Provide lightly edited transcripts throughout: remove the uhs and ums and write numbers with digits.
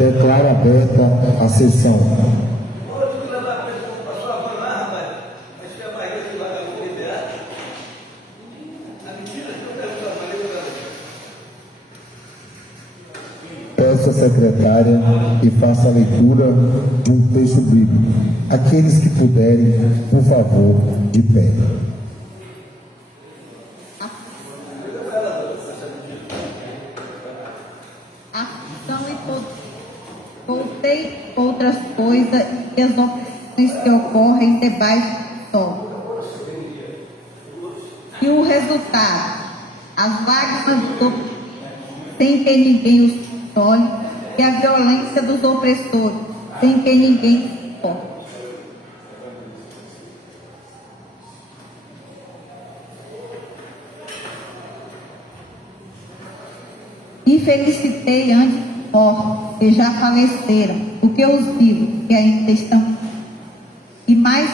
Declaro aberta a sessão. Peço à secretária que faça a leitura de um texto bíblico. Aqueles que puderem, por favor, de pé. Voltei outras coisas e as opções que ocorrem debaixo do sol. E o resultado, as lágrimas do sem que ninguém os olhe, e a violência dos opressores, sem que ninguém se importe. E felicitei antes dos mortos, que já faleceram, do que os vivos, que ainda estão. E mais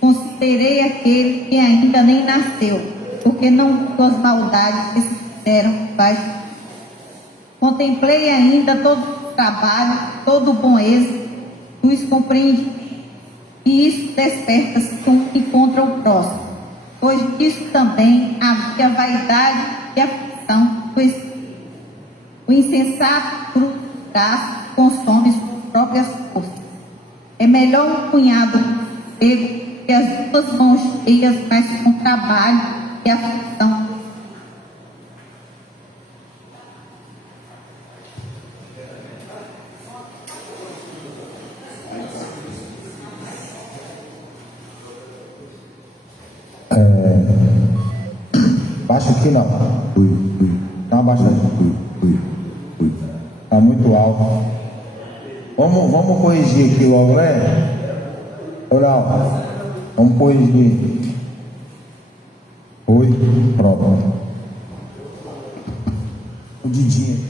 considerei aquele que ainda nem nasceu, porque não viu as maldades que se fizeram debaixo. Contemplei ainda todo o trabalho, todo o bom êxito, os compreendi, e isso desperta-se e contra o próximo, pois disso também havia vaidade e aflição do espírito. O insensato fruto do braço consome suas próprias forças. É melhor um punhado de que as duas mãos cheias, mas com trabalho e aflição. Baixa aqui não. Dá uma baixadinha. Está muito alto. Vamos corrigir aqui logo, né? Oral. Vamos corrigir. Oi, pronto. O Didinho.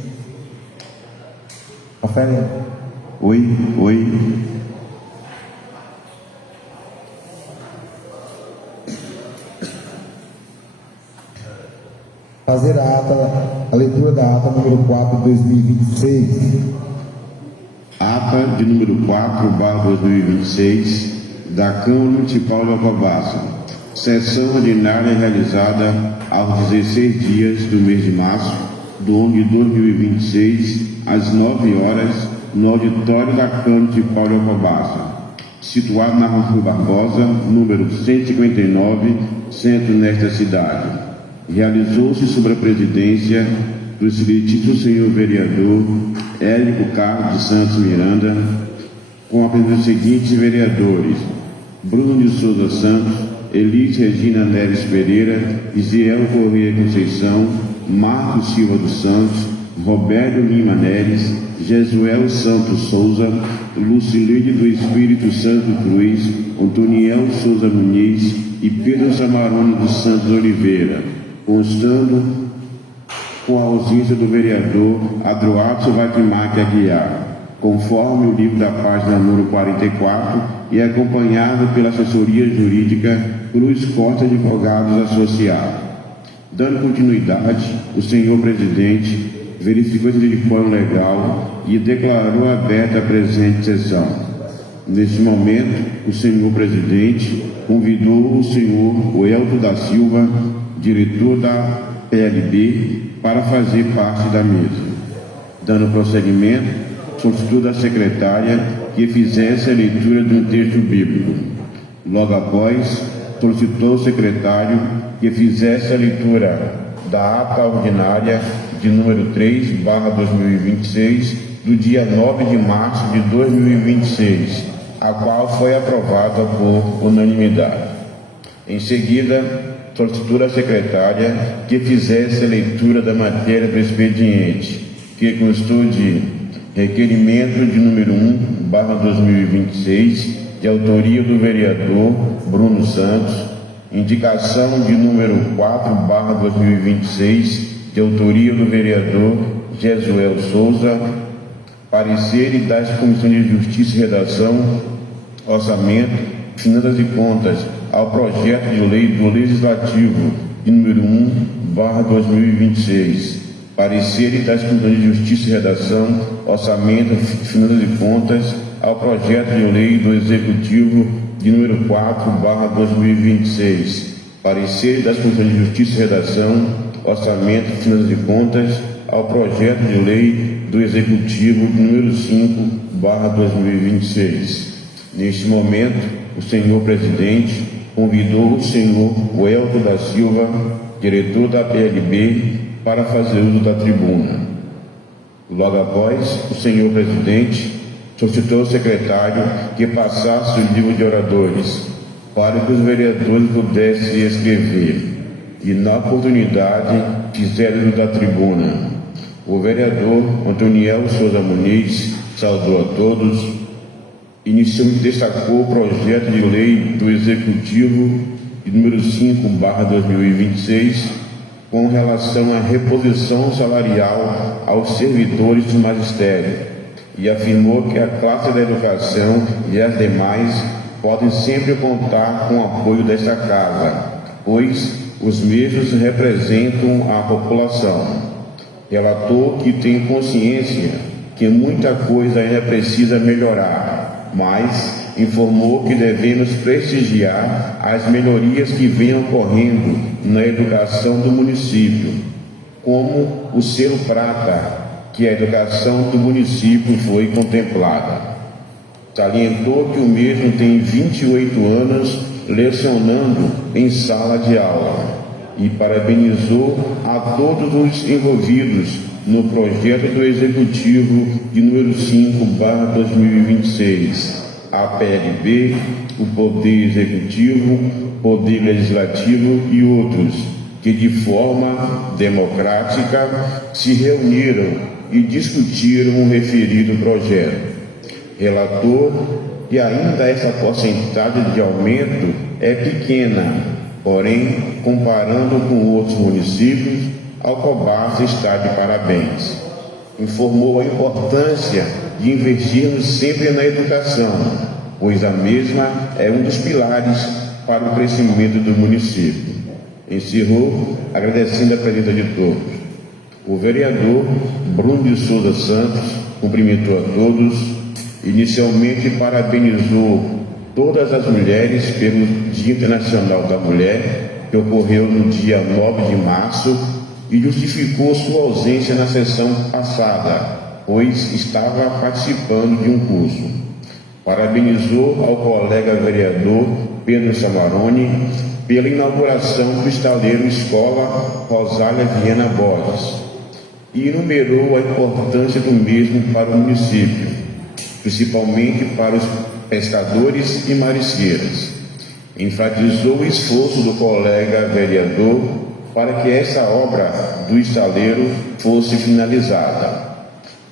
Confere. Oi. Fazer a leitura da ata número 4 de 2026. Ata de número 4/2026 da Câmara Municipal de Alcobaça. Sessão ordinária realizada aos 16 dias do mês de março do ano de 2026, às 9 horas, no auditório da Câmara Municipal de Alcobaça, situado na Rua Barbosa, número 159, centro nesta cidade. Realizou-se sob a presidência do excelentíssimo senhor vereador Érico Carlos de Santos Miranda, com a presença dos seguintes vereadores: Bruno de Souza Santos, Elis Regina Neres Pereira, Isiel Corrêa Conceição, Marcos Silva dos Santos, Roberto Lima Neres, Jesuel Santos Souza, Lucilide do Espírito Santo Cruz, Antoniel Souza Muniz e Pedro Samarone dos Santos Oliveira, constando com a ausência do vereador Adroato Vatimac Aguiar, conforme o livro da página número 44, e acompanhado pela assessoria jurídica Cruz Costa Advogados Associados. Dando continuidade, o senhor presidente verificou esse diploma legal e declarou aberta a presente sessão. Neste momento, o senhor presidente convidou o senhor Welto da Silva, diretor da PLB, para fazer parte da mesa. Dando prosseguimento, solicitou da secretária que fizesse a leitura de um texto bíblico. Logo após, solicitou ao secretário que fizesse a leitura da ata ordinária de número 3/2026, do dia 9 de março de 2026, a qual foi aprovada por unanimidade. Em seguida, solicitou à secretária que fizesse a leitura da matéria do expediente, que constou de requerimento de número 1/2026, de autoria do vereador Bruno Santos, indicação de número 4/2026, de autoria do vereador Jesuel Souza, pareceres das comissões de Justiça e Redação, Orçamento, Finanças e Contas, ao projeto de lei do Legislativo de número 1/2026, Parecer das Comissões de Justiça e Redação, Orçamento, Finanças e Contas, ao projeto de lei do Executivo de número 4/2026. Parecer das Comissões de Justiça e Redação, Orçamento, Finanças e Contas, ao projeto de lei do Executivo de número 5/2026. Neste momento, o senhor presidente convidou o senhor Welton da Silva, diretor da PLB, para fazer uso da tribuna. Logo após, o senhor presidente solicitou ao secretário que passasse o livro de oradores para que os vereadores pudessem escrever e, na oportunidade, fizeram uso da tribuna. O vereador Antoniel Souza Muniz saudou a todos. Inicialmente destacou o projeto de lei do Executivo de número 5/2026 com relação à reposição salarial aos servidores do magistério e afirmou que a classe da educação e as demais podem sempre contar com o apoio desta casa, pois os mesmos representam a população. Relatou que tem consciência que muita coisa ainda precisa melhorar, mas informou que devemos prestigiar as melhorias que vêm ocorrendo na educação do município, como o selo prata, que a educação do município foi contemplada. Salientou que o mesmo tem 28 anos lecionando em sala de aula e parabenizou a todos os envolvidos no projeto do Executivo de número 5/2026, a PLB, o Poder Executivo, Poder Legislativo e outros, que de forma democrática se reuniram e discutiram o referido projeto. Relatou que ainda essa porcentagem de aumento é pequena, porém, comparando com outros municípios, Alcobaça está de parabéns. Informou a importância de investirmos sempre na educação, pois a mesma é um dos pilares para o crescimento do município. Encerrou agradecendo a presença de todos. O vereador Bruno de Souza Santos cumprimentou a todos. Inicialmente parabenizou todas as mulheres pelo Dia Internacional da Mulher, que ocorreu no dia 9 de março, e justificou sua ausência na sessão passada, pois estava participando de um curso. Parabenizou ao colega vereador Pedro Samarone pela inauguração do estaleiro Escola Rosália Viana Borges e enumerou a importância do mesmo para o município, principalmente para os pescadores e marisqueiras. Enfatizou o esforço do colega vereador para que essa obra do estaleiro fosse finalizada.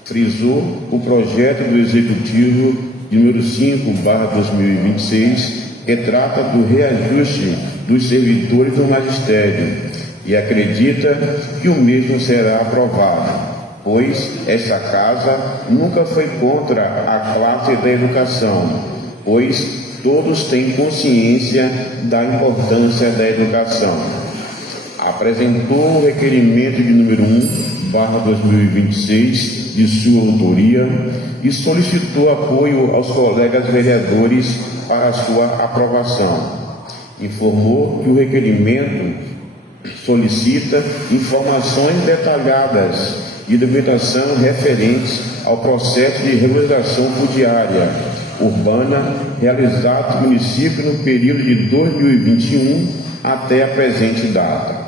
Frisou o projeto do Executivo de número 5/2026, que trata do reajuste dos servidores do magistério, e acredita que o mesmo será aprovado, pois esta casa nunca foi contra a classe da educação, pois todos têm consciência da importância da educação. Apresentou o requerimento de número 1/2026 de sua autoria e solicitou apoio aos colegas vereadores para a sua aprovação. Informou que o requerimento solicita informações detalhadas de documentação referentes ao processo de regularização fundiária urbana realizado no município no período de 2021 até a presente data.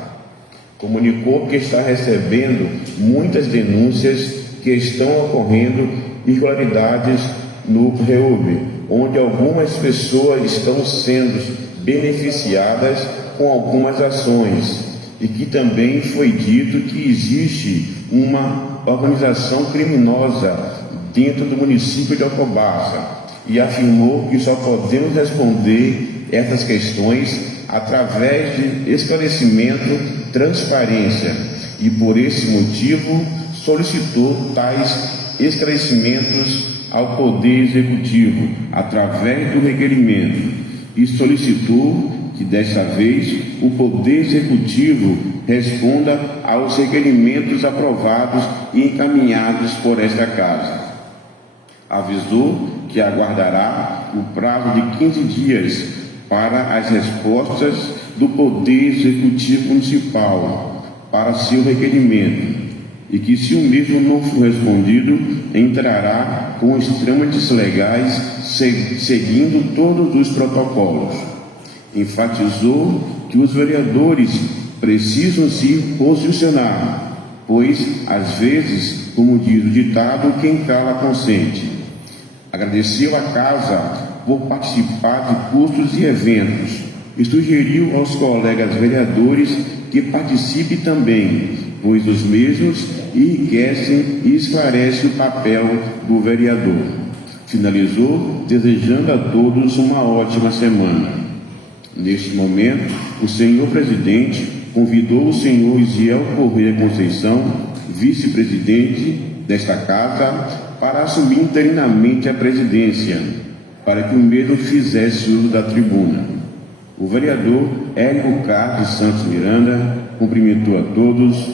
Comunicou que está recebendo muitas denúncias que estão ocorrendo irregularidades no REUB, onde algumas pessoas estão sendo beneficiadas com algumas ações, e que também foi dito que existe uma organização criminosa dentro do município de Alcobaça, e afirmou que só podemos responder essas questões através de esclarecimento, transparência, e por esse motivo solicitou tais esclarecimentos ao Poder Executivo através do requerimento, e solicitou que desta vez o Poder Executivo responda aos requerimentos aprovados e encaminhados por esta Casa. Avisou que aguardará o prazo de 15 dias para as respostas do Poder Executivo Municipal para seu requerimento e que, se o mesmo não for respondido, entrará com os trâmites legais seguindo todos os protocolos. Enfatizou que os vereadores precisam se posicionar, pois, às vezes, como diz o ditado, quem cala consente. Agradeceu à Casa por participar de cursos e eventos e sugeriu aos colegas vereadores que participem também, pois os mesmos enriquecem e esclarecem o papel do vereador. Finalizou desejando a todos uma ótima semana. Neste momento, o senhor presidente convidou o senhor Isiel Corrêa Conceição, vice-presidente desta Casa, para assumir interinamente a presidência, para que o mesmo fizesse uso da tribuna. O vereador Érico Carlos Santos Miranda cumprimentou a todos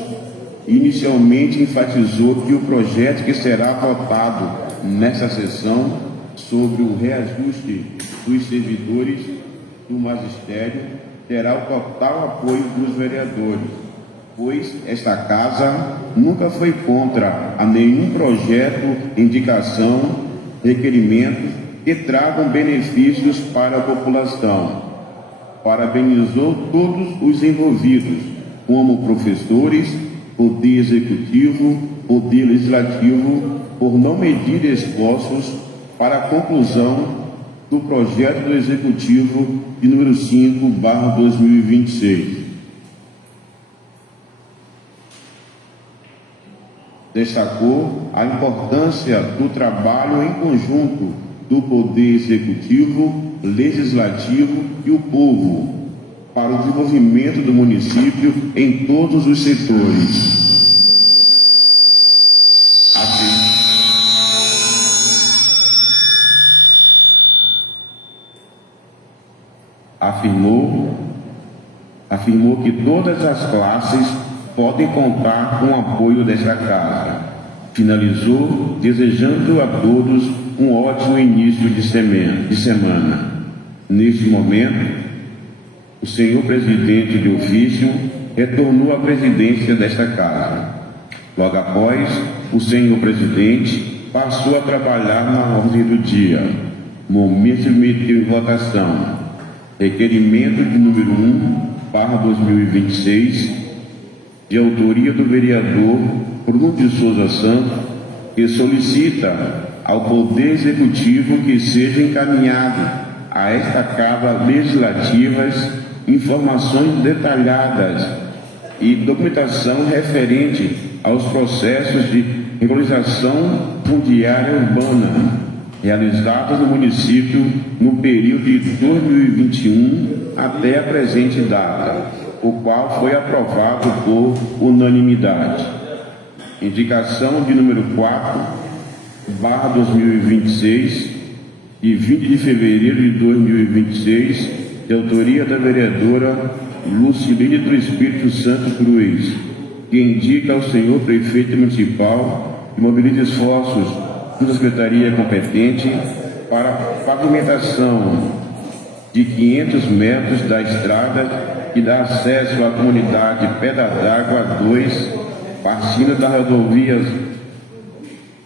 e inicialmente enfatizou que o projeto que será votado nesta sessão sobre o reajuste dos servidores do magistério terá o total apoio dos vereadores, pois esta Casa nunca foi contra a nenhum projeto, indicação, requerimento que tragam benefícios para a população. Parabenizou todos os envolvidos, como professores, Poder Executivo, Poder Legislativo, por não medir esforços para a conclusão do projeto do Executivo de número 5/2026. Destacou a importância do trabalho em conjunto do Poder Executivo, Legislativo e o povo para o desenvolvimento do município em todos os setores. Afirmou que todas as classes podem contar com o apoio desta Casa. Finalizou desejando a todos um ótimo início de semana. Neste momento, o senhor presidente de ofício retornou à presidência desta Casa. Logo após, o senhor presidente passou a trabalhar na ordem do dia. Momento de meter em votação. Requerimento de número 1/2026, de autoria do vereador Bruno de Souza Santos, que solicita ao Poder Executivo que seja encaminhado a esta Casa Legislativas informações detalhadas e documentação referente aos processos de regularização fundiária urbana realizados no município no período de 2021 até a presente data, o qual foi aprovado por unanimidade. Indicação de número 4/2026, de 20 de fevereiro de 2026, de autoria da vereadora Lucilene do Espírito Santo Cruz, que indica ao senhor prefeito municipal que mobilize esforços da secretaria competente para a pavimentação de 500 metros da estrada que dá acesso à comunidade Pedra d'Água 2, partindo da rodovia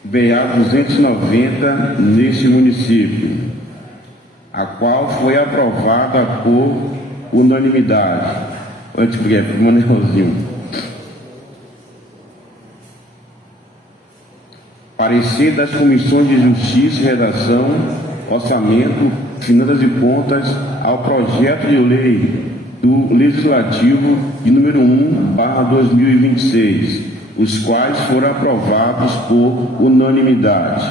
BA-290 neste município, a qual foi aprovada por unanimidade. Parecer das comissões de Justiça e Redação, Orçamento, Finanças e Contas ao projeto de lei do Legislativo de número 1/2026, os quais foram aprovados por unanimidade.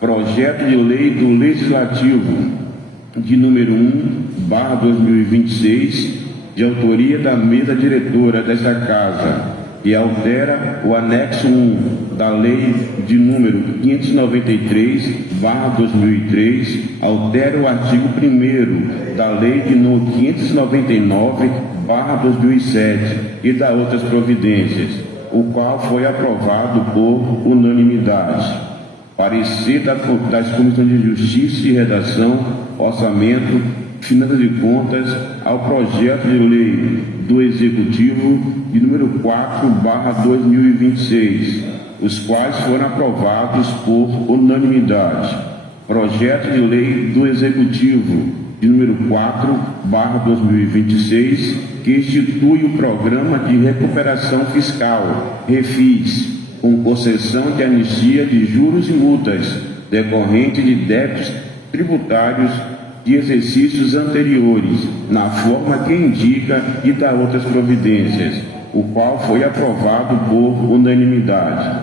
Projeto de lei do Legislativo de número 1/2026, de autoria da mesa diretora desta Casa, e altera o anexo 1 da Lei de número 593/2003, altera o artigo 1º da Lei de número 599/2007 e dá outras providências, o qual foi aprovado por unanimidade. Parecer das Comissões de Justiça e Redação, Orçamento, Finanças e Contas ao projeto de lei do Executivo de número 4/2026, os quais foram aprovados por unanimidade. Projeto de lei do Executivo de número 4/2026, que institui o Programa de Recuperação Fiscal, REFIS, com concessão de anistia de juros e multas decorrentes de débitos tributários de exercícios anteriores, na forma que indica e dá outras providências, o qual foi aprovado por unanimidade.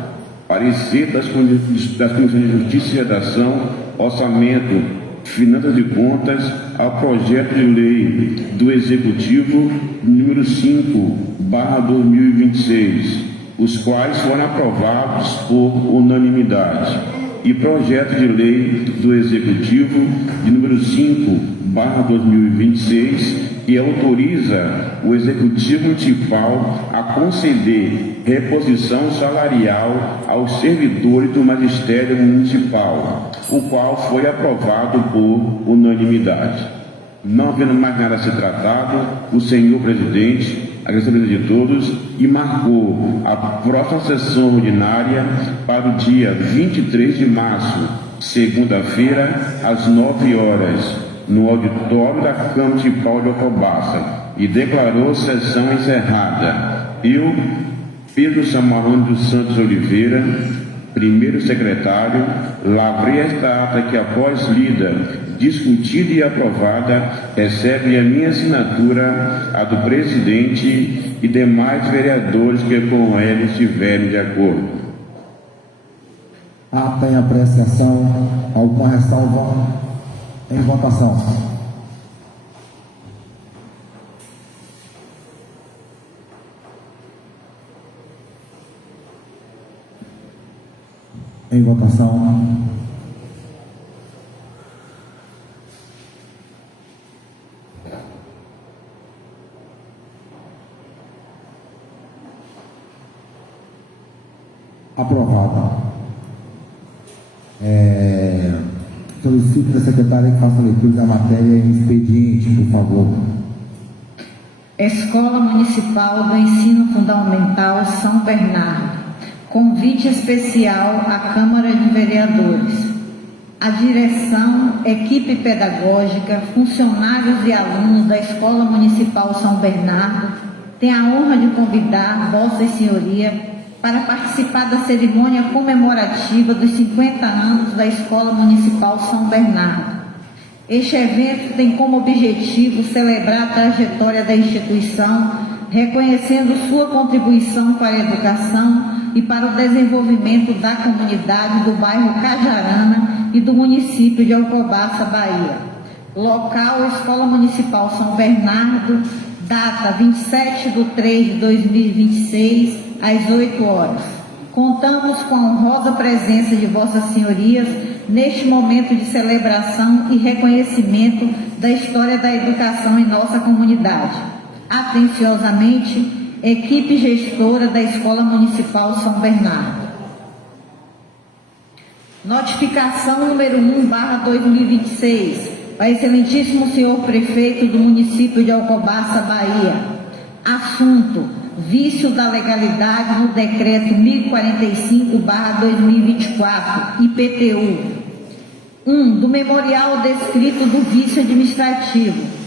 Parecer das Comissões de Justiça e Redação, Orçamento, Finanças e Contas ao projeto de lei do Executivo número 5/2026, os quais foram aprovados por unanimidade, e projeto de lei do Executivo de número 5/2026, que autoriza o Executivo Municipal a conceder reposição salarial aos servidores do Magistério Municipal, o qual foi aprovado por unanimidade. Não havendo mais nada a ser tratado, o senhor presidente agradeceu a presença de todos e marcou a próxima sessão ordinária para o dia 23 de março, segunda-feira, às 9 horas, no auditório da Câmara Municipal de Alcobaça, e declarou sessão encerrada. Eu, Pedro Samarone dos Santos Oliveira, primeiro secretário, lavrei esta ata que, após lida, discutida e aprovada, recebe a minha assinatura, a do presidente e demais vereadores que com ele estiverem de acordo. Ata em apreciação. Alguma ressalva? Em votação. Em votação. Aprovada. Solicito da secretária que faça a leitura da matéria em expediente, por favor. Escola Municipal do Ensino Fundamental São Bernardo. Convite especial à Câmara de Vereadores. A direção, equipe pedagógica, funcionários e alunos da Escola Municipal São Bernardo tem a honra de convidar Vossa Senhoria para participar da cerimônia comemorativa dos 50 anos da Escola Municipal São Bernardo. Este evento tem como objetivo celebrar a trajetória da instituição, reconhecendo sua contribuição para a educação e para o desenvolvimento da comunidade do bairro Cajarana e do município de Alcobaça, Bahia. Local, Escola Municipal São Bernardo, data 27/3/2026, às 8 horas. Contamos com a honrosa presença de Vossas Senhorias neste momento de celebração e reconhecimento da história da educação em nossa comunidade. Atenciosamente, equipe gestora da Escola Municipal São Bernardo. Notificação número 1/2026, para Excelentíssimo Senhor Prefeito do município de Alcobaça, Bahia. Assunto: vício da legalidade no Decreto 1045/2024, IPTU. 1. Do memorial descrito do vício administrativo.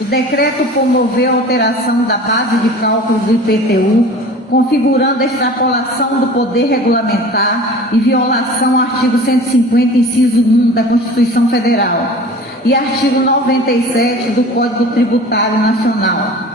O decreto promoveu a alteração da base de cálculo do IPTU, configurando a extrapolação do poder regulamentar e violação ao artigo 150, inciso 1 da Constituição Federal e artigo 97 do Código Tributário Nacional.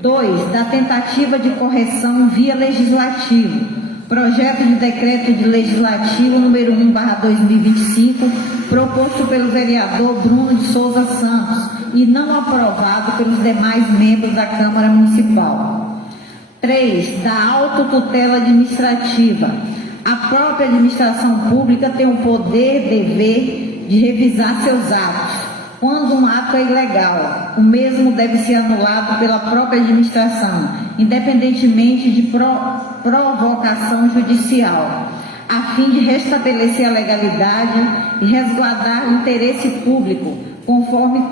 2. Da tentativa de correção via legislativo. Projeto de decreto de legislativo número 1/2025, proposto pelo vereador Bruno de Souza Santos e não aprovado pelos demais membros da Câmara Municipal. 3. Da autotutela administrativa. A própria administração pública tem o poder, dever de revisar seus atos. Quando um ato é ilegal, o mesmo deve ser anulado pela própria administração, independentemente de provocação judicial, a fim de restabelecer a legalidade e resguardar o interesse público, conforme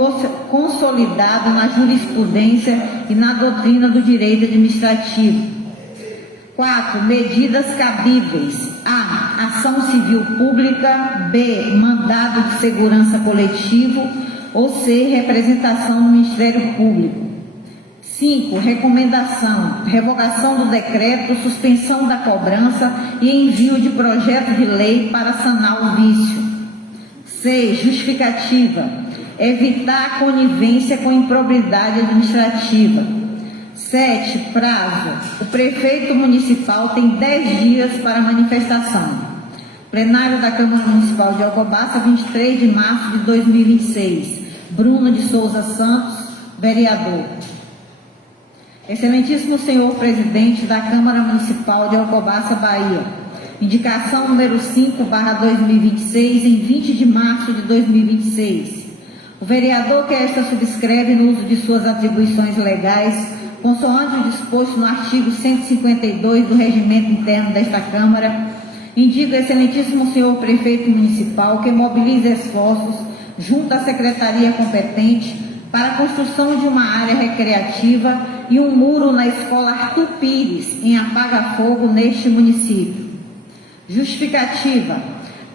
consolidado na jurisprudência e na doutrina do direito administrativo. 4. Medidas cabíveis. A. Ação civil pública. B. Mandado de segurança coletivo. Ou C. Representação no Ministério Público. 5. Recomendação. Revogação do decreto, suspensão da cobrança e envio de projeto de lei para sanar o vício. 6. Justificativa. Evitar a conivência com improbidade administrativa. 7. Prazo. O prefeito municipal tem 10 dias para manifestação. Plenário da Câmara Municipal de Alcobaça, 23 de março de 2026. Bruno de Souza Santos, vereador. Excelentíssimo senhor presidente da Câmara Municipal de Alcobaça, Bahia. Indicação número 5/2026, em 20 de março de 2026. O vereador que esta subscreve no uso de suas atribuições legais, consoante o disposto no artigo 152 do Regimento Interno desta Câmara, indica ao excelentíssimo senhor prefeito municipal que mobilize esforços junto à secretaria competente para a construção de uma área recreativa e um muro na escola Arthur Pires, em Apaga-Fogo, neste município. Justificativa.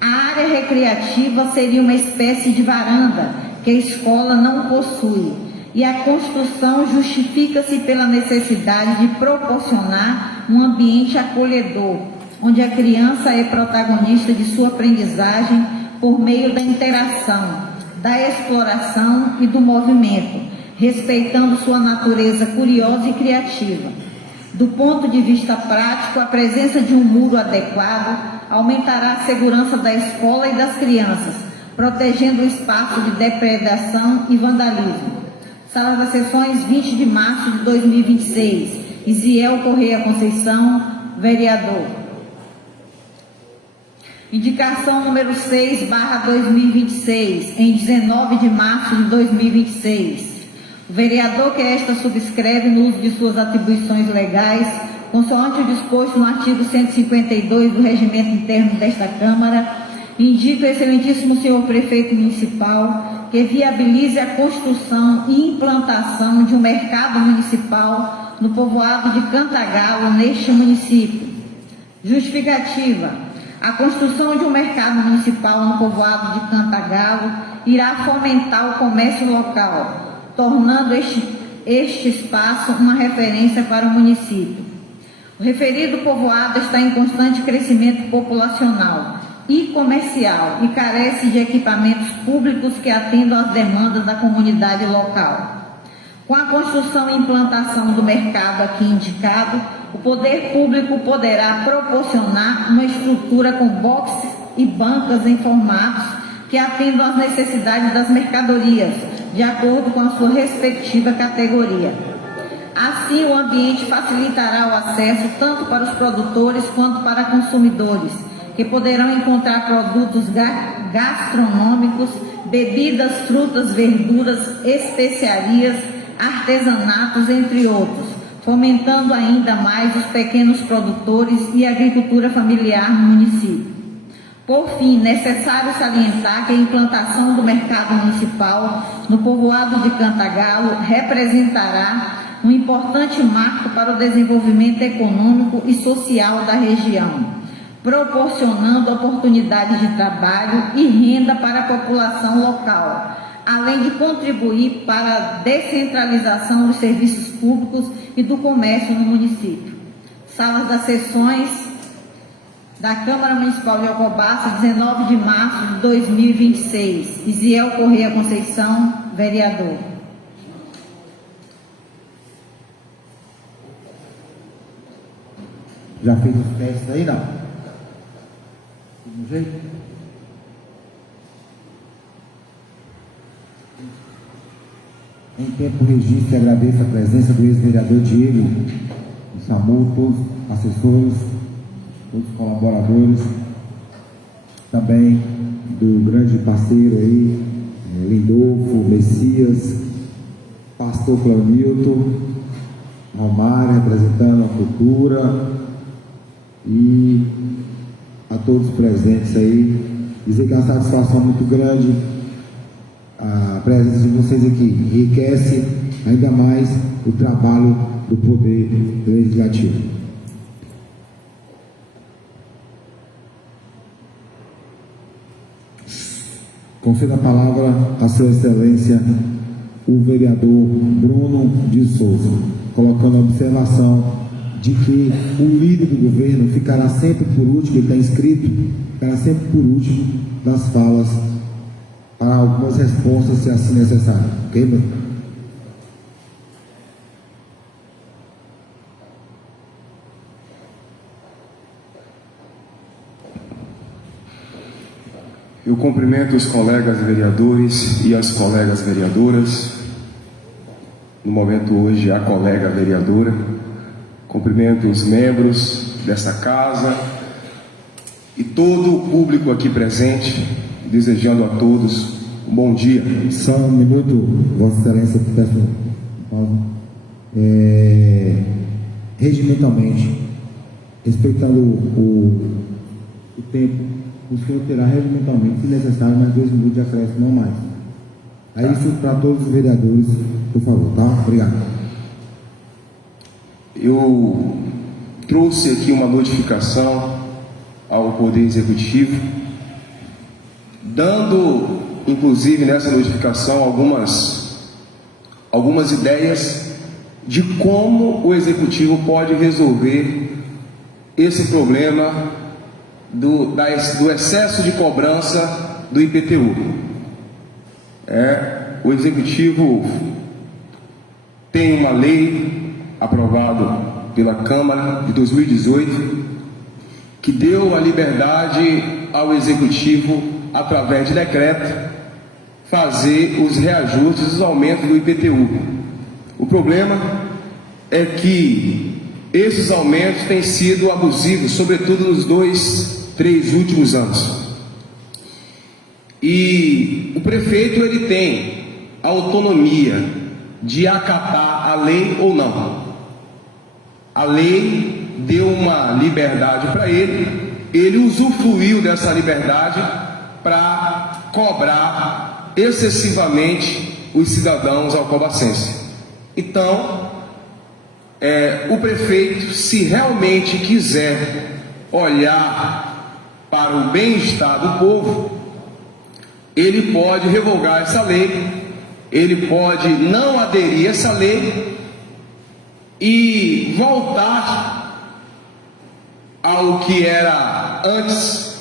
A área recreativa seria uma espécie de varanda que a escola não possui, e a construção justifica-se pela necessidade de proporcionar um ambiente acolhedor, onde a criança é protagonista de sua aprendizagem por meio da interação, da exploração e do movimento, respeitando sua natureza curiosa e criativa. Do ponto de vista prático, a presença de um muro adequado aumentará a segurança da escola e das crianças, protegendo o espaço de depredação e vandalismo. Sala das Sessões, 20 de março de 2026. Isiel Correia Conceição, vereador. Indicação número 6/2026, em 19 de março de 2026. O vereador que esta subscreve no uso de suas atribuições legais, consoante o disposto no artigo 152 do Regimento Interno desta Câmara, indica ao excelentíssimo senhor prefeito municipal que viabilize a construção e implantação de um mercado municipal no povoado de Cantagalo, neste município. Justificativa. A construção de um mercado municipal no povoado de Cantagalo irá fomentar o comércio local, tornando este espaço uma referência para o município. O referido povoado está em constante crescimento populacional e comercial e carece de equipamentos públicos que atendam às demandas da comunidade local. Com a construção e implantação do mercado aqui indicado, o poder público poderá proporcionar uma estrutura com boxes e bancas em formatos que atendam às necessidades das mercadorias, de acordo com a sua respectiva categoria. Assim, o ambiente facilitará o acesso tanto para os produtores quanto para consumidores, que poderão encontrar produtos gastronômicos, bebidas, frutas, verduras, especiarias, artesanatos, entre outros, fomentando ainda mais os pequenos produtores e a agricultura familiar no município. Por fim, necessário salientar que a implantação do mercado municipal no povoado de Cantagalo representará um importante marco para o desenvolvimento econômico e social da região, proporcionando oportunidades de trabalho e renda para a população local, além de contribuir para a descentralização dos serviços públicos e do comércio no município. Salas das Sessões da Câmara Municipal de Alcobaça, 19 de março de 2026. Isiel Correia Conceição, vereador. Já fez os testes aí, não? Do jeito? Em tempo registro, agradeço a presença do ex-vereador Diego o SAMU, todos os assessores, todos os colaboradores, também do grande parceiro aí, Lindolfo, Messias, pastor Cleonilton, Romário, representando a cultura, e a todos os presentes aí, dizer que é uma satisfação muito grande a presença de vocês aqui, enriquece ainda mais o trabalho do Poder Legislativo. Concedo a palavra a Sua Excelência, o vereador Bruno de Souza, colocando a observação de que o líder do governo ficará sempre por último, ele está inscrito, ficará sempre por último das falas para algumas respostas, se assim necessário. Ok, meu? Eu cumprimento os colegas vereadores e as colegas vereadoras. No momento hoje, a colega vereadora. Cumprimento os membros dessa casa e todo o público aqui presente, desejando a todos um bom dia. Só um minuto, Vossa Excelência, peço pausa. Regimentalmente, respeitando o tempo, o senhor terá regimentalmente, se necessário, mais 2 minutos de acréscimo, não mais. É isso para todos os vereadores, por favor, tá? Obrigado. Eu trouxe aqui uma notificação ao Poder Executivo, dando, inclusive, nessa notificação algumas ideias de como o Executivo pode resolver esse problema do excesso de cobrança do IPTU. O Executivo tem uma lei aprovada pela Câmara de 2018 que deu a liberdade ao Executivo, através de decreto, fazer os reajustes, os aumentos do IPTU. O problema é que esses aumentos têm sido abusivos, sobretudo nos 2, 3 últimos anos. E o prefeito, ele tem a autonomia de acatar a lei ou não. A lei deu uma liberdade para ele usufruiu dessa liberdade para cobrar excessivamente os cidadãos alcobacenses. Então, o prefeito, se realmente quiser olhar para o bem-estar do povo, ele pode revogar essa lei, ele pode não aderir a essa lei e voltar ao que era antes,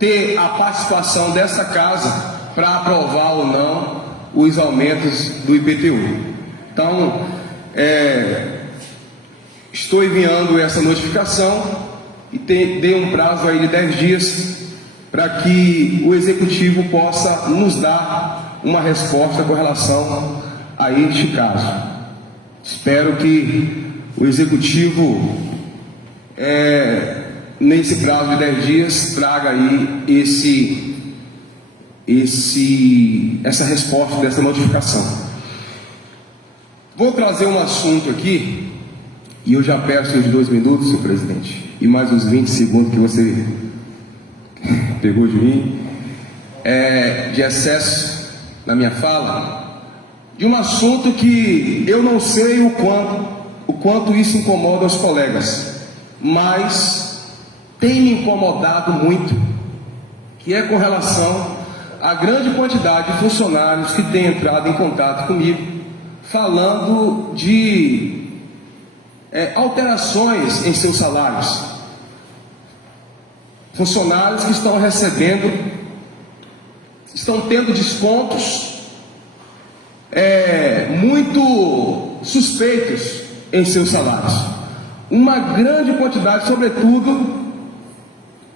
ter a participação dessa casa para aprovar ou não os aumentos do IPTU. Então, estou enviando essa notificação e dei um prazo aí de 10 dias para que o Executivo possa nos dar uma resposta com relação a este caso. Espero que o Executivo, nesse prazo de 10 dias, traga aí essa resposta dessa notificação. Vou trazer um assunto aqui, e eu já peço os 2 minutos, senhor presidente, e mais os 20 segundos que você pegou de mim, de excesso na minha fala, de um assunto que eu não sei o quanto isso incomoda os colegas, mas tem me incomodado muito, que é com relação à grande quantidade de funcionários que têm entrado em contato comigo, falando de alterações em seus salários. Funcionários que estão tendo descontos muito suspeitos em seus salários. Uma grande quantidade, sobretudo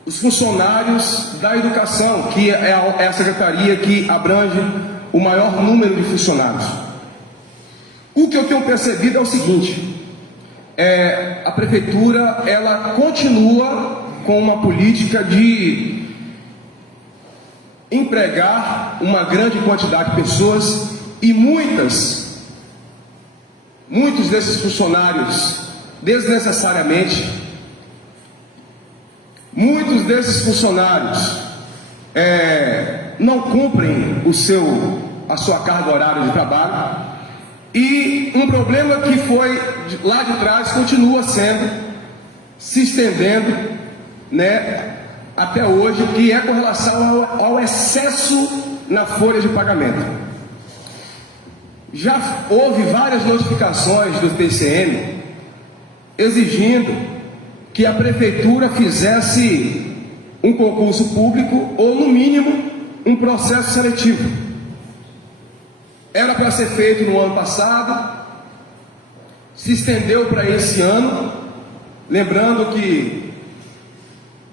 os funcionários da educação, que é a secretaria que abrange o maior número de funcionários. O que eu tenho percebido é o seguinte: a prefeitura ela continua com uma política de empregar uma grande quantidade de pessoas e muitos desses funcionários desnecessariamente, muitos desses funcionários não cumprem a sua carga horária de trabalho, e um problema que foi lá de trás continua se estendendo, né, até hoje, que é com relação ao excesso na folha de pagamento. Já houve várias notificações do TCM exigindo que a prefeitura fizesse um concurso público ou, no mínimo, um processo seletivo. Era para ser feito no ano passado, se estendeu para esse ano, lembrando que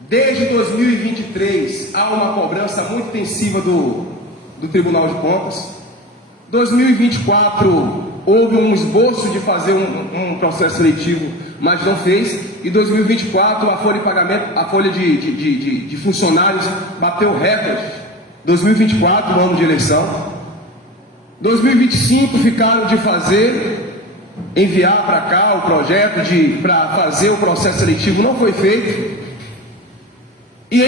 desde 2023 há uma cobrança muito intensiva do Tribunal de Contas. 2024 houve um esboço de fazer um processo seletivo, mas não fez. E 2024 a folha de pagamento, a folha de funcionários bateu recorde. 2024, ano de eleição. 2025 ficaram de enviar para cá o projeto para fazer o processo seletivo, não foi feito. E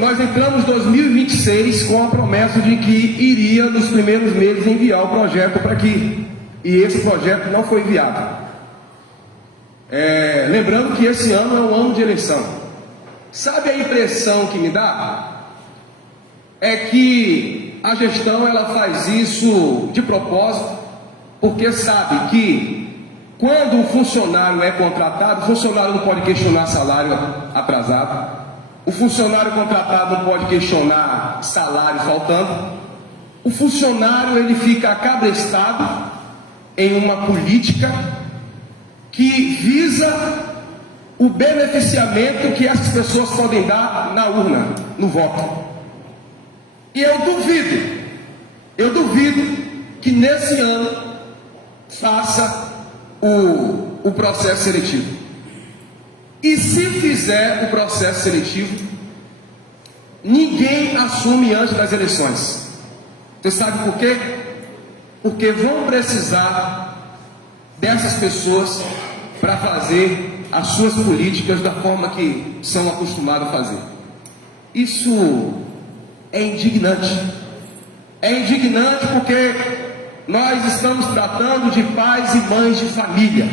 nós entramos em 2026 com a promessa de que iria nos primeiros meses enviar o projeto para aqui. E esse projeto não foi enviado. Lembrando que esse ano é um ano de eleição. Sabe a impressão que me dá? É que a gestão ela faz isso de propósito, porque sabe que quando o funcionário é contratado, o funcionário não pode questionar salário atrasado, o funcionário contratado não pode questionar salário faltando, o funcionário ele fica acabrestado em uma política que visa o beneficiamento que essas pessoas podem dar na urna, no voto. E eu duvido que nesse ano faça o processo seletivo. E se fizer o processo seletivo, ninguém assume antes das eleições. Você sabe por quê? Porque vão precisar dessas pessoas para fazer as suas políticas da forma que são acostumados a fazer. Isso é indignante. É indignante porque nós estamos tratando de pais e mães de família.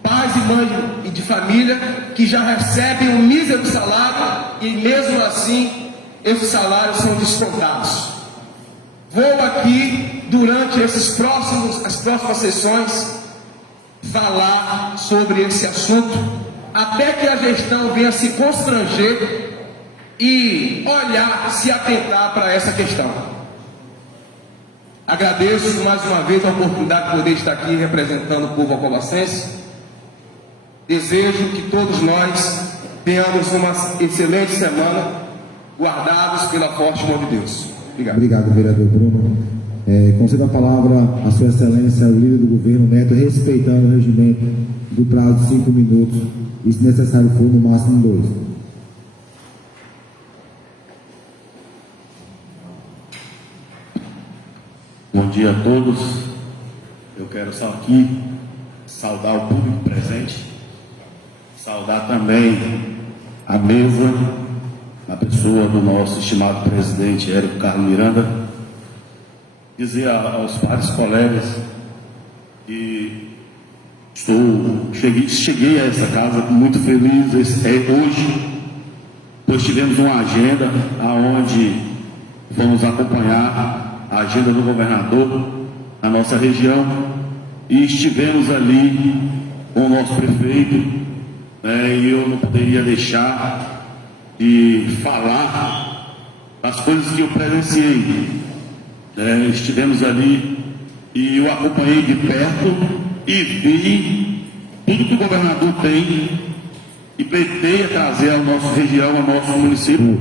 Pais e mães de família que já recebem um mísero salário e mesmo assim esses salários são descontados. Vou aqui durante as próximas sessões falar sobre esse assunto até que a gestão venha se constranger e se atentar para essa questão. Agradeço mais uma vez a oportunidade de poder estar aqui representando o povo alcobacense. Desejo que todos nós tenhamos uma excelente semana, guardados pela forte mão de Deus. Obrigado. Obrigado, vereador Bruno. Concedo a palavra à sua excelência, o líder do governo, Neto, respeitando o regimento do prazo de 5 minutos, e se necessário for, no máximo 2. Bom dia a todos. Eu quero só aqui saudar o público presente, saudar também a mesa, a pessoa do nosso estimado presidente Érico Carlos Miranda, dizer aos vários colegas que cheguei a essa casa muito feliz hoje, pois tivemos uma agenda aonde vamos acompanhar a agenda do governador na nossa região, e estivemos ali com o nosso prefeito, e eu não poderia deixar de falar das coisas que eu presenciei. Estivemos ali e eu acompanhei de perto e vi tudo que o governador tem e pretende trazer à nossa região, ao nosso município.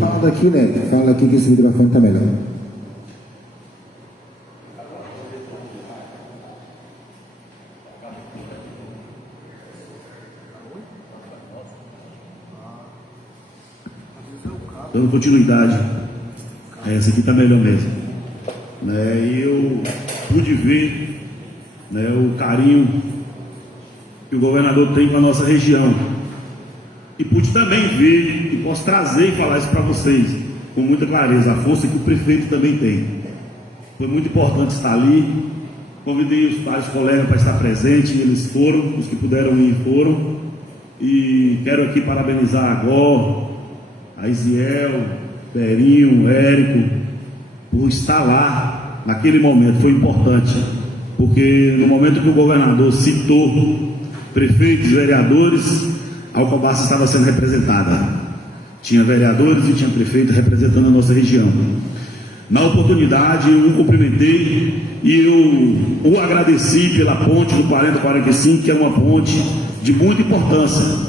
Fala daqui, né? Fala aqui que esse microfone está melhor. dando continuidade a essa aqui está melhor mesmo, né? E eu pude ver, né, o carinho que o governador tem com a nossa região, e pude também ver, e posso trazer e falar isso para vocês com muita clareza, a força que o prefeito também tem. Foi muito importante estar ali. Convidei os vários colegas para estar presente, eles foram, os que puderam ir foram. E quero aqui parabenizar a Gó, a Isiel, Perinho, Érico, por estar lá naquele momento. Foi importante, porque no momento que o governador citou prefeitos, vereadores, a Alcobaça estava sendo representada. Tinha vereadores e tinha prefeito representando a nossa região. Na oportunidade, eu o cumprimentei e eu o agradeci pela ponte do 4045, que é uma ponte de muita importância,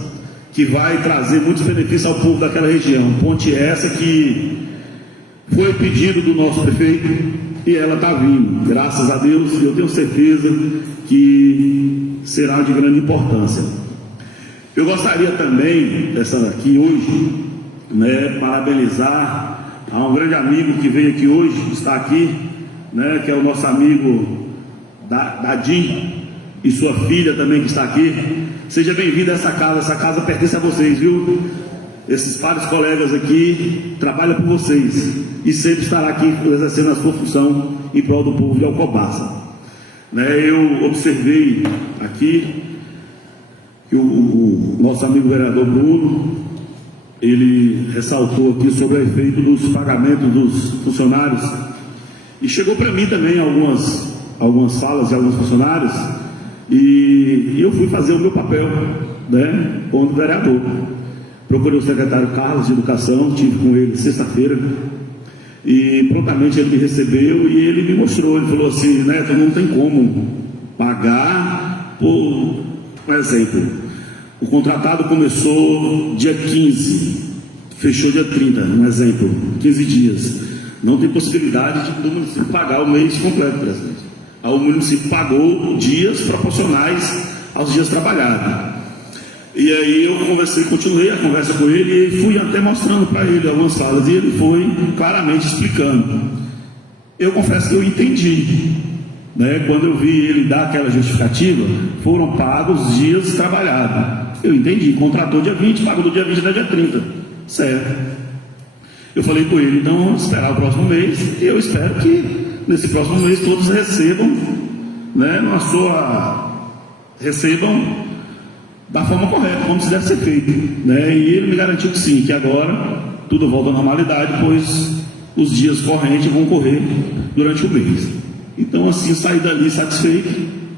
que vai trazer muitos benefícios ao povo daquela região. Ponte essa que foi pedido do nosso prefeito e ela está vindo, graças a Deus, e eu tenho certeza que será de grande importância. Eu gostaria também, dessa daqui hoje, né, parabenizar a um grande amigo que veio aqui hoje, está aqui, né, que é o nosso amigo Dadim, e sua filha também que está aqui. Seja bem-vindo a essa casa pertence a vocês, viu? Esses vários colegas aqui trabalham por vocês e sempre estará aqui exercendo a sua função em prol do povo de Alcobaça, né? Eu observei aqui que o nosso amigo vereador Bruno, ele ressaltou aqui sobre o efeito dos pagamentos dos funcionários, e chegou para mim também algumas falas de alguns funcionários, e eu fui fazer o meu papel, né, como vereador. Procurei o secretário Carlos de Educação, estive com ele sexta-feira, e prontamente ele me recebeu e ele me mostrou, ele falou assim: Neto, não tem como pagar por, um exemplo, o contratado começou dia 15, fechou dia 30, um exemplo, 15 dias. Não tem possibilidade do município pagar o mês completo, presidente. O município pagou dias proporcionais aos dias trabalhados. E aí eu continuei a conversa com ele e fui até mostrando para ele algumas falas, e ele foi claramente explicando. Eu confesso que eu entendi, né? Quando eu vi ele dar aquela justificativa, foram pagos os dias trabalhados. Eu entendi, contratou dia 20, pagou do dia 20 até dia 30, certo? Eu falei com ele, então vamos esperar o próximo mês, e eu espero que nesse próximo mês todos recebam, né, recebam da forma correta, como se deve ser feito, né? E ele me garantiu que sim, que agora tudo volta à normalidade, pois os dias correntes vão correr durante o mês. Então assim, saí dali satisfeito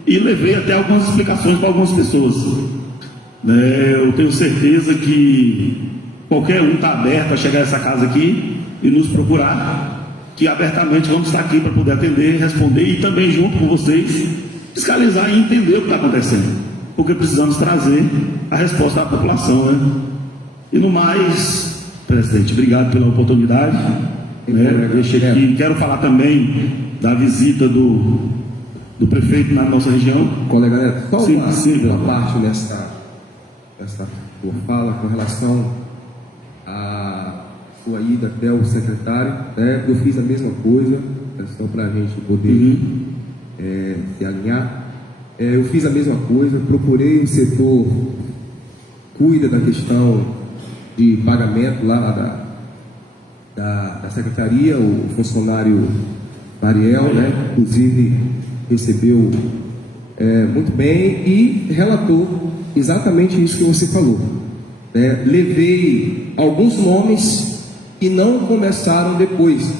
e levei até algumas explicações para algumas pessoas, né? Eu tenho certeza que qualquer um está aberto a chegar a essa casa aqui e nos procurar, que abertamente vamos estar aqui para poder atender, responder e também junto com vocês fiscalizar e entender o que está acontecendo, porque precisamos trazer a resposta à população, né? E no mais, presidente, obrigado pela oportunidade, né? Deixei aqui, quero falar também da visita do prefeito na nossa região. Colega Neto, só sim, uma parte nessa tua fala com relação à sua ida até o secretário, né? Eu fiz a mesma coisa, só para a gente poder se alinhar. Eu fiz a mesma coisa, procurei o setor cuida da questão de pagamento lá da secretaria, o funcionário Mariel, né? Inclusive recebeu muito bem e relatou exatamente isso que você falou, né? Levei alguns nomes que não começaram depois.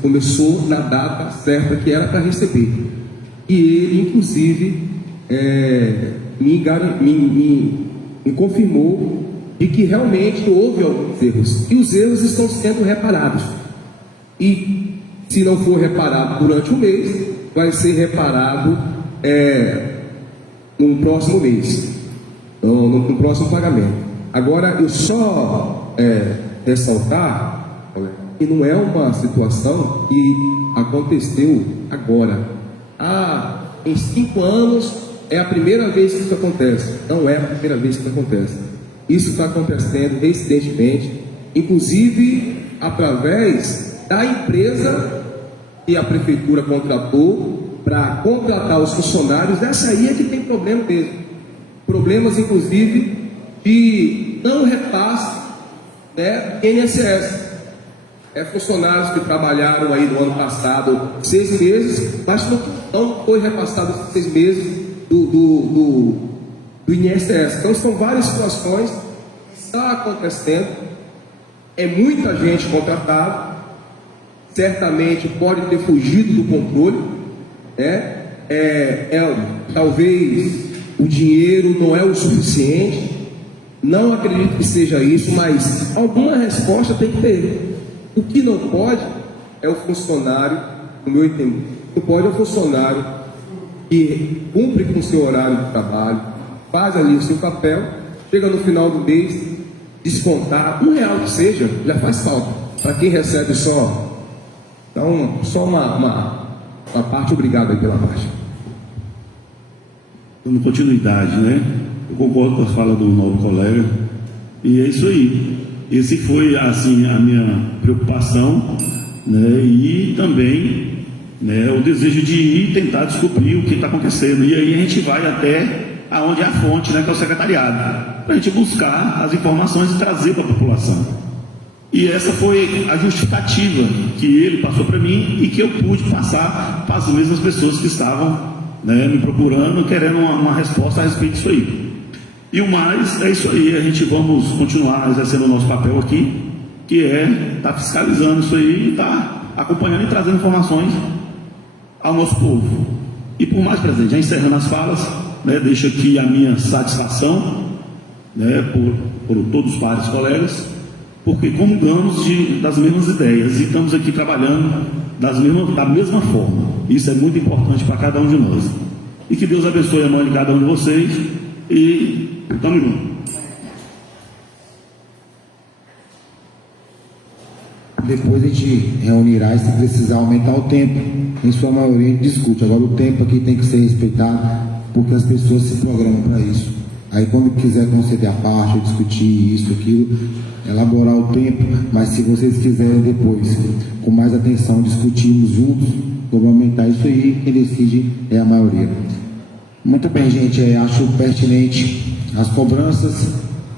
Começou na data certa que era para receber. E ele, inclusive, me confirmou de que realmente houve alguns erros. E os erros estão sendo reparados. E se não for reparado durante o mês, vai ser reparado no próximo mês, no próximo pagamento. Agora, eu só ressaltar que não é uma situação que aconteceu agora. Em 5 anos é a primeira vez que isso acontece. Não é a primeira vez que isso acontece. Isso está acontecendo reincidentemente, inclusive através da empresa que a prefeitura contratou para contratar os funcionários. Essa aí é que tem problema mesmo. Problemas, inclusive, de não repasse, né, INSS. Funcionários que trabalharam aí no ano passado 6 meses, mas não foi repassado esses 6 meses do INSS. Então são várias situações que estão acontecendo. É muita gente contratada, certamente pode ter fugido do controle, né? Talvez o dinheiro não é o suficiente, não acredito que seja isso, mas alguma resposta tem que ter. O que não pode é o funcionário, no meu entender, não pode é o funcionário que cumpre com o seu horário de trabalho, faz ali o seu papel, chega no final do mês, descontar R$1 que seja, já faz falta. Para quem recebe só, então, só uma parte, obrigado aí pela parte. Dando continuidade, né? Eu concordo com a fala do novo colega, e é isso aí. Esse foi, assim, a minha preocupação, né? E também, né, o desejo de ir tentar descobrir o que está acontecendo. E aí a gente vai até aonde é a fonte, né, que é o secretariado, para a gente buscar as informações e trazer para a população. E essa foi a justificativa que ele passou para mim e que eu pude passar para as mesmas pessoas que estavam, né, me procurando, querendo uma resposta a respeito disso aí. E o mais é isso aí, a gente vamos continuar exercendo o nosso papel aqui, que é estar fiscalizando isso aí e estar acompanhando e trazendo informações ao nosso povo. E por mais, presidente, já encerrando as falas, né, deixo aqui a minha satisfação, né, por todos os vários colegas, porque comungamos das mesmas ideias e estamos aqui trabalhando da mesma forma. Isso é muito importante para cada um de nós. E que Deus abençoe a mão de cada um de vocês e tamo junto. Depois a gente reunirá e, se precisar aumentar o tempo, em sua maioria a gente discute. Agora o tempo aqui tem que ser respeitado, porque as pessoas se programam para isso. Aí quando quiser conceder a parte, discutir isso, aquilo, elaborar o tempo, mas se vocês quiserem depois, com mais atenção, discutirmos juntos, vamos aumentar isso aí, quem decide é a maioria. Muito bem, gente, acho pertinente as cobranças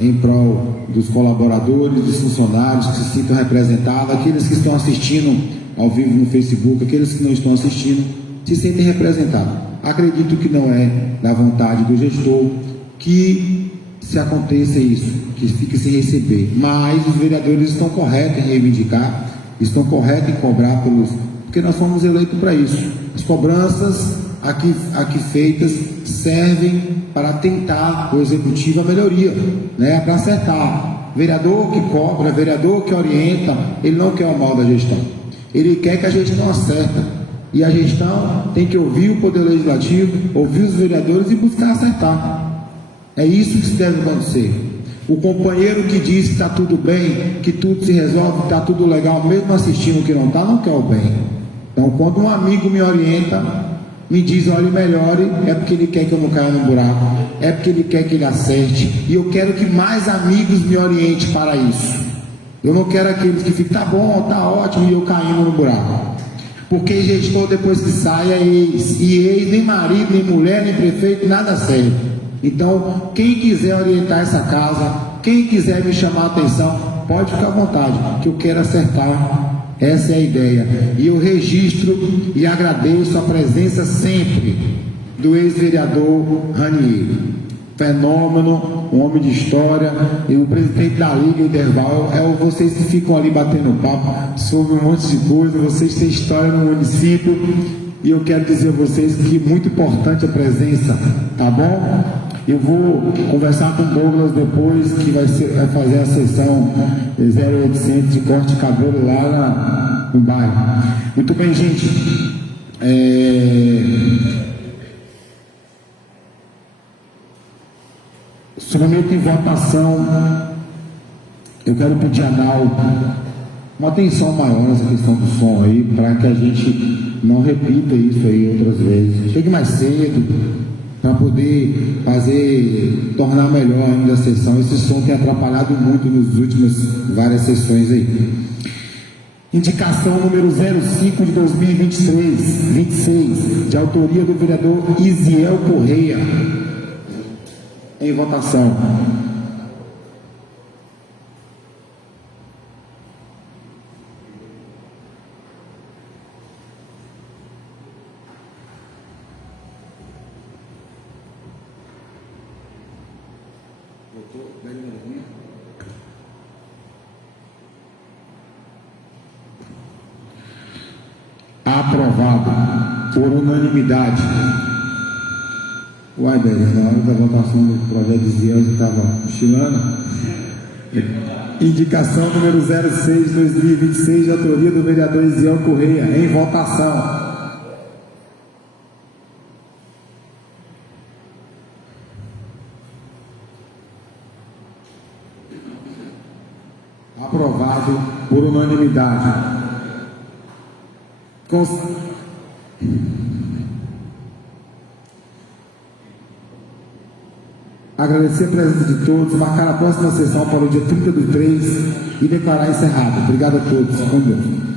em prol dos colaboradores, dos funcionários que se sintam representados, aqueles que estão assistindo ao vivo no Facebook, aqueles que não estão assistindo, se sentem representados. Acredito que não é da vontade do gestor que se aconteça isso, que fique sem receber, mas os vereadores estão corretos em reivindicar, estão corretos em cobrar porque nós fomos eleitos para isso. As cobranças aqui feitas servem para tentar o executivo a melhoria, né? Para acertar. Vereador que cobra, vereador que orienta, ele não quer o mal da gestão, ele quer que a gestão acerta, e a gestão tem que ouvir o Poder Legislativo, ouvir os vereadores e buscar acertar. É isso que deve acontecer. O companheiro que diz que está tudo bem, que tudo se resolve, que está tudo legal, mesmo assistindo o que não está, não quer o bem. Então, quando um amigo me orienta, me diz, olha, melhore, é porque ele quer que eu não caia no buraco, é porque ele quer que ele acerte, e eu quero que mais amigos me orientem para isso. Eu não quero aqueles que ficam, tá bom, tá ótimo, e eu caindo no buraco. Porque gestor, depois que sai, é ex, e ex, nem marido, nem mulher, nem prefeito, nada serve. Então, quem quiser orientar essa casa, quem quiser me chamar a atenção, pode ficar à vontade, que eu quero acertar. Essa é a ideia. E eu registro e agradeço a presença sempre do ex-vereador Ranieri. Fenômeno, um homem de história, e o presidente da Liga Interval. Vocês que ficam ali batendo papo sobre um monte de coisa, vocês têm história no município, e eu quero dizer a vocês que é muito importante a presença, tá bom? Eu vou conversar com o Douglas depois, que vai fazer a sessão 0800 de corte de cabelo lá no bairro. Muito bem, gente. Somente em votação, eu quero pedir a Nau uma atenção maior nessa questão do som aí, para que a gente não repita isso aí outras vezes. Chegue mais cedo, para poder tornar melhor ainda a sessão. Esse som tem atrapalhado muito nas últimas várias sessões aí. Indicação número 05 de 2023-26, de autoria do vereador Isiel Correia. Em votação. Aprovado por unanimidade. Uai, Beleza, na hora da votação do projeto de Ziel, você estava cochilando. Indicação número 06 de 2026, de autoria do vereador Isiel Correia. Em votação. Aprovado por unanimidade. Agradecer a presença de todos, marcar a próxima sessão para o dia 30/3 e declarar encerrado. Obrigado a todos. Com Deus.